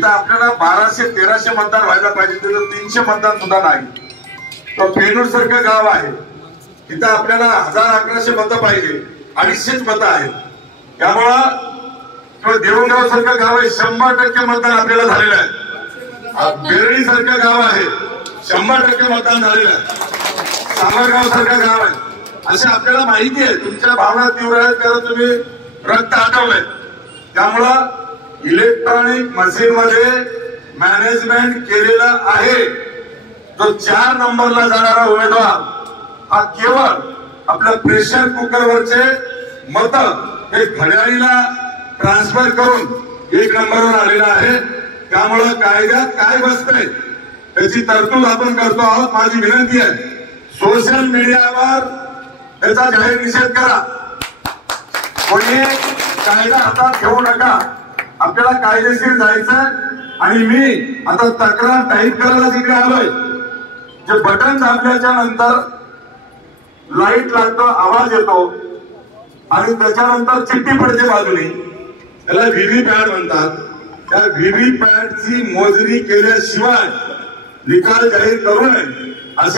जिथं आपल्याला 1200-1300 मतदान व्हायला पाहिजे तिथं 300 मतदान सुद्धा नाही. तो पेनूर सारखं गाव आहे तिथं आपल्याला 1000-1100 मतं पाहिजे, 250 मतं आहेत. त्यामुळं देऊळगाव सारखं गाव आहे 100% मतदान आपल्याला झालेलं आहे. बेरळी सारखं गाव आहे 100% मतदान झालेलं आहे. सावरगाव सारखं गाव आहे. असे आपल्याला माहिती आहे. तुमच्या भावना तीव्र आहेत कारण तुम्ही रक्त आटवलंय. त्यामुळं इलेक्ट्रॉनिक मशीन मध्ये मॅनेजमेंट केलेलं आहे. जो 4 नंबरला जाणारा उमेदवार हा केवळ आपल्या प्रेशर कुकरवरचे मत हे घड्याळीला ट्रान्सफर करून 1 नंबरवर आलेला आहे. त्यामुळं कायद्यात काय बसतंय त्याची तरतूद आपण करतो आहोत. माझी विनंती आहे सोशल मीडियावर त्याचा जाहीर निषेध करा. कोणी कायदा हातात घेऊ नका. आपल्याला कायदेशीर जायचं आणि मी आता तक्रार टाईप करायला तिकडे आलोय. जे बटन दाबल्याच्या नंतर लाईट लागतो, आवाज येतो आणि त्याच्यानंतर चिठ्ठी पडते बाजूने, त्याला व्हीव्हीपॅट म्हणतात. त्या व्हीव्हीपॅटची मोजणी केल्याशिवाय निकाल जाहीर करू नये.